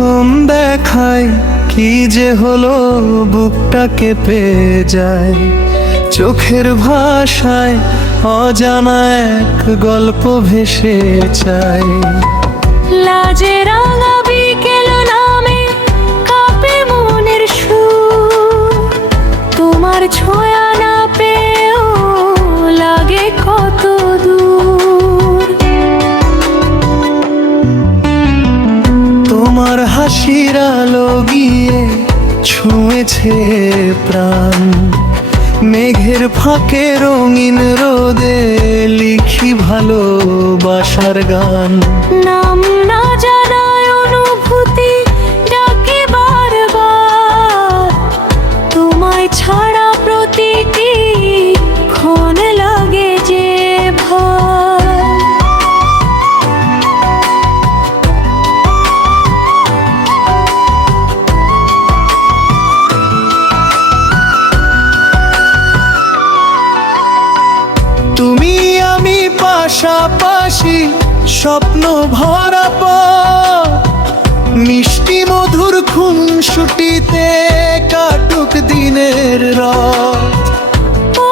প্রথম দেখায় কি যে হলো, বুকটা কেঁপে যায়। চোখের ভাষায় অজানা এক গল্প ভেসে চায়। লাজে রাঙা বিকেল নামে কাঁপে মনের সুর, তোমার ছোঁয়া না পেয়েও লাগে কত দূর। তোমার হাসির আলো গিয়ে ছুঁয়েছে প্রাণ। মেঘের ফাঁকে রঙিন রোদে লিখি ভালোবাসার গান। নাম না জানায় অনুভূতি ডাকে বারবার, তোমায় ছাড়া প্রতিটি ক্ষণ লাগে যে ভয়। তুমি আমি পাশাপাশি স্বপ্ন ভরা পথ, মিষ্টি মধুর খুনসুটিতে কাটুক দিনের রাত।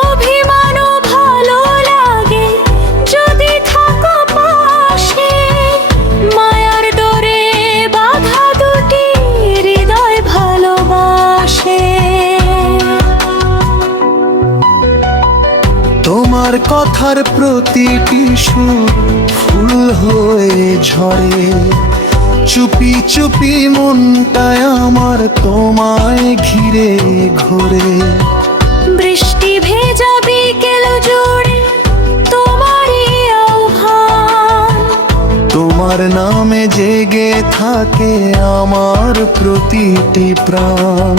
অভিমানও ভালো লাগে যদি থাকো পাশে, মায়ার ডোরে বাঁধা দুটি হৃদয় ভালোবাসে। তোমার কথার প্রতিটি সুর ফুল হয়ে ঝরে। চুপি চুপি মনটায় আমার তোমায় ঘিরে ঘোরে। বৃষ্টি ভেজা বিকেল জুড়ে তোমারই আহ্বান, তোমার নামে জেগে থাকে আমার প্রতিটি প্রাণ।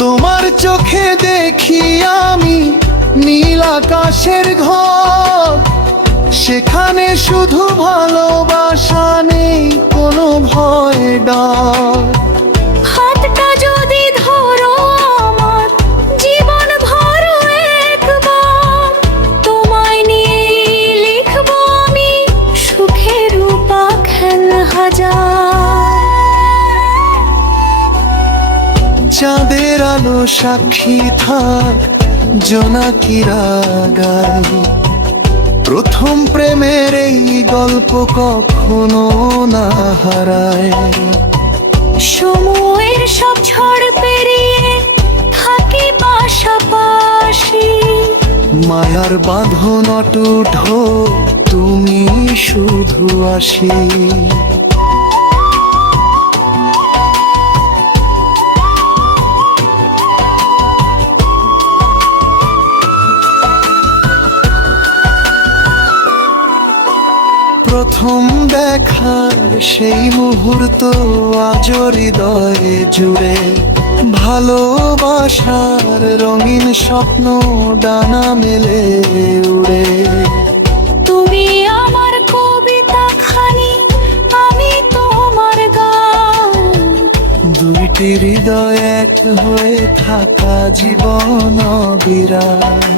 তোমার চোখে দেখি আমি নীল আকাশের ঘর, সেখানে শুধু ভালোবাসা নেই কোনো ভয় ডর। হাতটা যদি ধরো আমার জীবন ভরো একবার, তোমায় নিয়ে লিখবো আমি সুখের উপাখ্যান হাজার। চাঁদের আলো সাক্ষী থাক জোনাকিরা গায়। প্রথম প্রেমের এই গল্প কখনো না হারায়। সময়ের সব ঝড় পেরিয়ে থাকি পাশাপাশি, মায়ার বাঁধন অটুট হোক তুমি শুধু আসি। প্রথম দেখার সেই মুহূর্ত আজ হৃদয়ে জুড়ে। ভালোবাসার রঙিন স্বপ্ন ডানা মেলে উড়ে। তুমি আমার কবিতা খানি, আমি তোমার গান। দুইটি হৃদয় এক হয়ে থাকা জীবন অবিরাম।